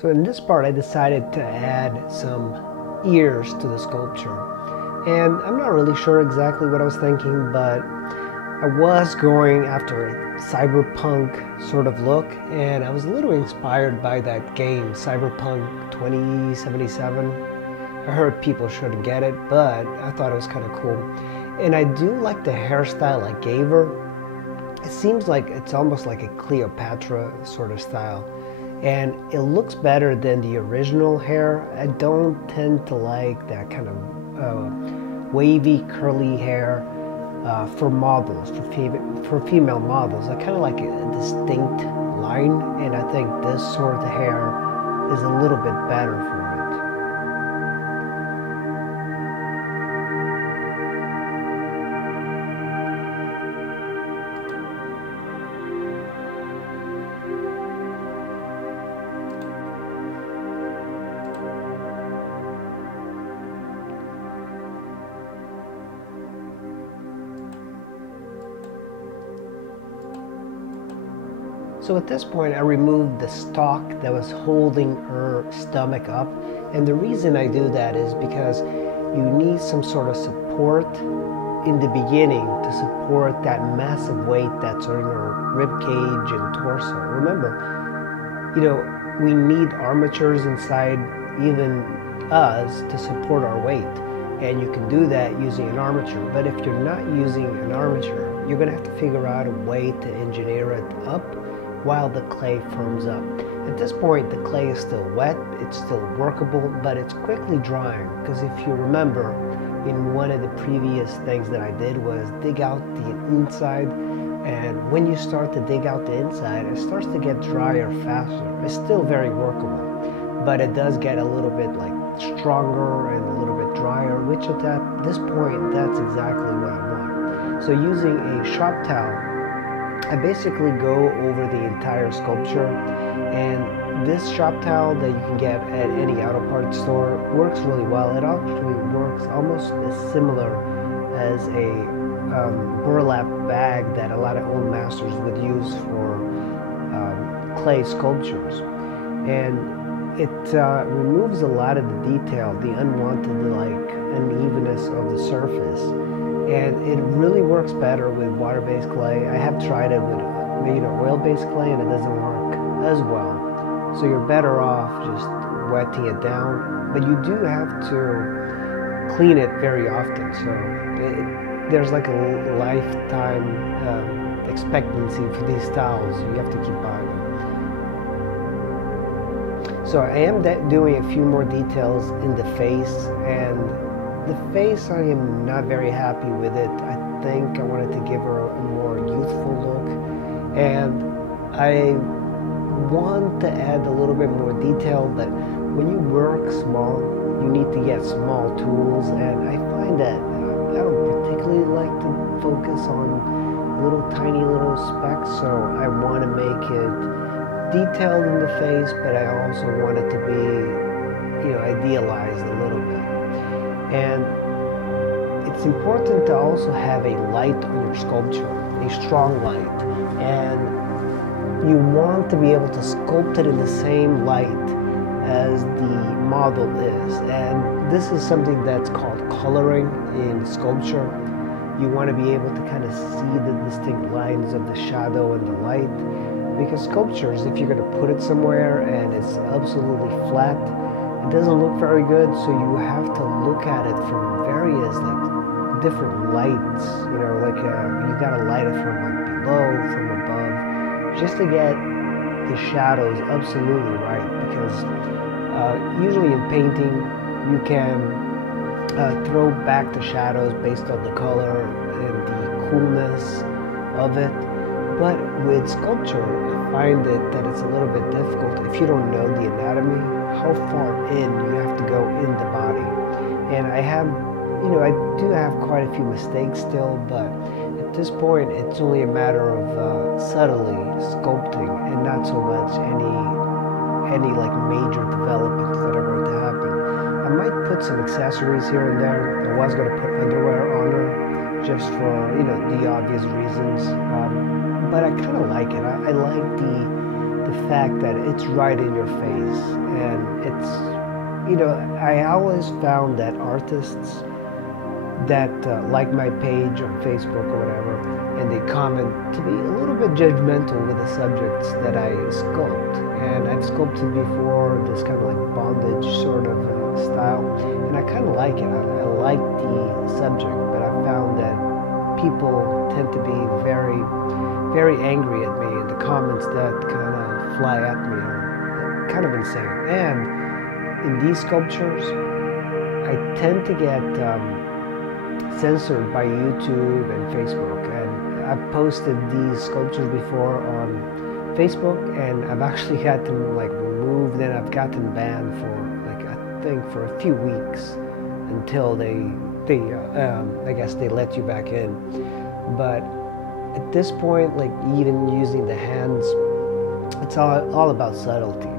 So in this part, I decided to add some ears to the sculpture. And I'm not really sure exactly what I was thinking, but I was going after a cyberpunk sort of look, and I was a little inspired by that game, Cyberpunk 2077. I heard people should get it, but I thought it was kind of cool. And I do like the hairstyle I gave her. It seems like it's almost like a Cleopatra sort of style. And it looks better than the original hair. I don't tend to like that kind of wavy, curly hair for models, for female models. I kind of like a distinct line, and I think this sort of hair is a little bit better for it. So at this point, I removed the stalk that was holding her stomach up. And the reason I do that is because you need some sort of support in the beginning to support that massive weight that's on her rib cage and torso. Remember, we need armatures inside even us to support our weight. And you can do that using an armature. But if you're not using an armature, you're going to have to figure out a way to engineer it up while the clay firms up. At this point, the clay is still wet, it's still workable, but it's quickly drying, because if you remember, in one of the previous things that I did was dig out the inside, and when you start to dig out the inside, it starts to get drier faster. It's still very workable, but it does get a little bit like stronger and a little bit drier, which at this point, that's exactly what I want. So using a shop towel, I basically go over the entire sculpture, and this shop towel that you can get at any auto parts store works really well. It actually works almost as similar as a burlap bag that a lot of old masters would use for clay sculptures. And it removes a lot of the detail, the unwanted unevenness of the surface. And it really works better with water-based clay. I have tried it with oil-based clay, and it doesn't work as well. So you're better off just wetting it down, but you do have to clean it very often. So there's like a lifetime expectancy for these towels. You have to keep buying them. So I am doing a few more details in the face, and the face, I am not very happy with it. I think I wanted to give her a more youthful look, and I want to add a little bit more detail, but when you work small, you need to get small tools, and I find that I don't particularly like to focus on tiny little specks, so I want to make it detailed in the face, but I also want it to be, idealized a little bit. And it's important to also have a light on your sculpture, a strong light. And you want to be able to sculpt it in the same light as the model is. And this is something that's called coloring in sculpture. You want to be able to kind of see the distinct lines of the shadow and the light. Because sculptures, if you're going to put it somewhere and it's absolutely flat, it doesn't look very good, so you have to look at it from various different lights. You gotta light it from below, from above, just to get the shadows absolutely right. Because usually in painting, you can throw back the shadows based on the color and the coolness of it. But with sculpture, I find that it's a little bit difficult if you don't know the anatomy, how far in you have to go in the body. And I do have quite a few mistakes still, but at this point, it's only a matter of subtly sculpting and not so much any major developments that are going to happen. I might put some accessories here and there. I was going to put underwear on her just for, the obvious reasons. But I kind of like it. I like the the fact that it's right in your face. And it's, you know, I always found that artists that like my page on Facebook or whatever, and they comment to be a little bit judgmental with the subjects that I sculpt. And I've sculpted before this kind of like bondage sort of style, and I kind of like it. I like the subject, but I found that people tend to be very, very angry at me, and the comments that kind of fly at me are kind of insane. And in these sculptures, I tend to get censored by YouTube and Facebook, and I've posted these sculptures before on Facebook, and I've actually had them like removed, and I've gotten banned for like I think for a few weeks until they I guess they let you back in. But at this point, like even using the hands, it's all about subtlety.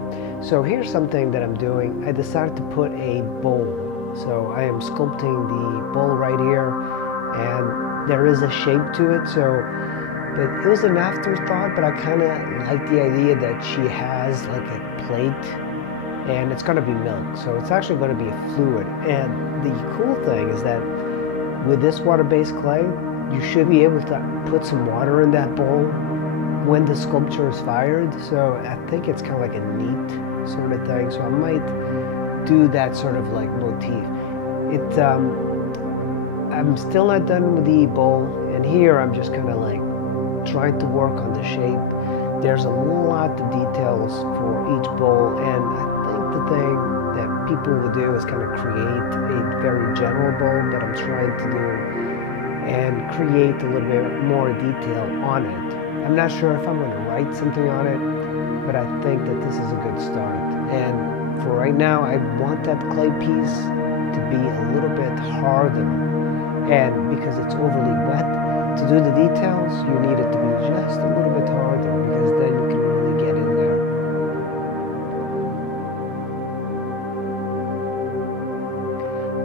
So here's something that I'm doing. I decided to put a bowl. So I am sculpting the bowl right here, and there is a shape to it. So, but it was an afterthought, but I kind of like the idea that she has like a plate, and it's going to be milk. So it's actually going to be a fluid. And the cool thing is that with this water-based clay, you should be able to put some water in that bowl when the sculpture is fired. So I think it's kind of like a neat sort of thing. So I might do that sort of like motif. I'm still not done with the bowl, and here I'm just kind of like trying to work on the shape. There's a lot of details for each bowl, and I think the thing that people will do is kind of create a very general bowl that I'm trying to do and create a little bit more detail on it. I'm not sure if I'm going to write something on it, but I think that this is a good start. And for right now, I want that clay piece to be a little bit harder, and because it's overly wet, to do the details, you need it to be just a little bit harder, because then you can really get in there.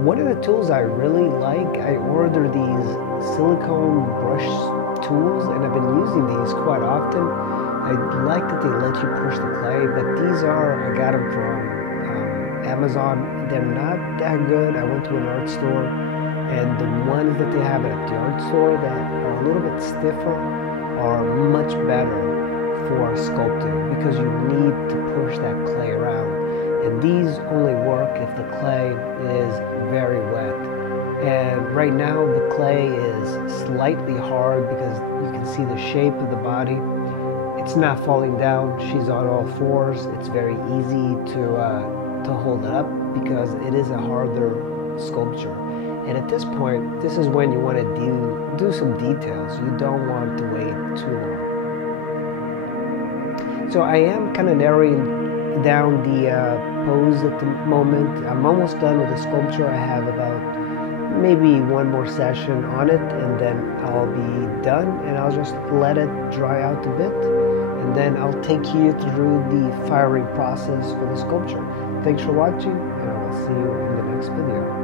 One of the tools I really like, I ordered these silicone brush tools, and I've been using these quite often. I like that they let you push the clay, but I got them from Amazon. They're not that good. I went to an art store, and the ones that they have at the art store that are a little bit stiffer are much better for sculpting, because you need to push that clay around. And these only work if the clay is very wet. And right now the clay is slightly hard because you can see the shape of the body. It's not falling down. She's on all fours. It's very easy to hold it up because it is a harder sculpture. And at this point, this is when you want to do some details. You don't want to wait too long. So I am kind of narrowing down the pose at the moment. I'm almost done with the sculpture. I have about maybe one more session on it, and then I'll be done, and I'll just let it dry out a bit, and then I'll take you through the firing process for the sculpture. Thanks for watching, and I will see you in the next video.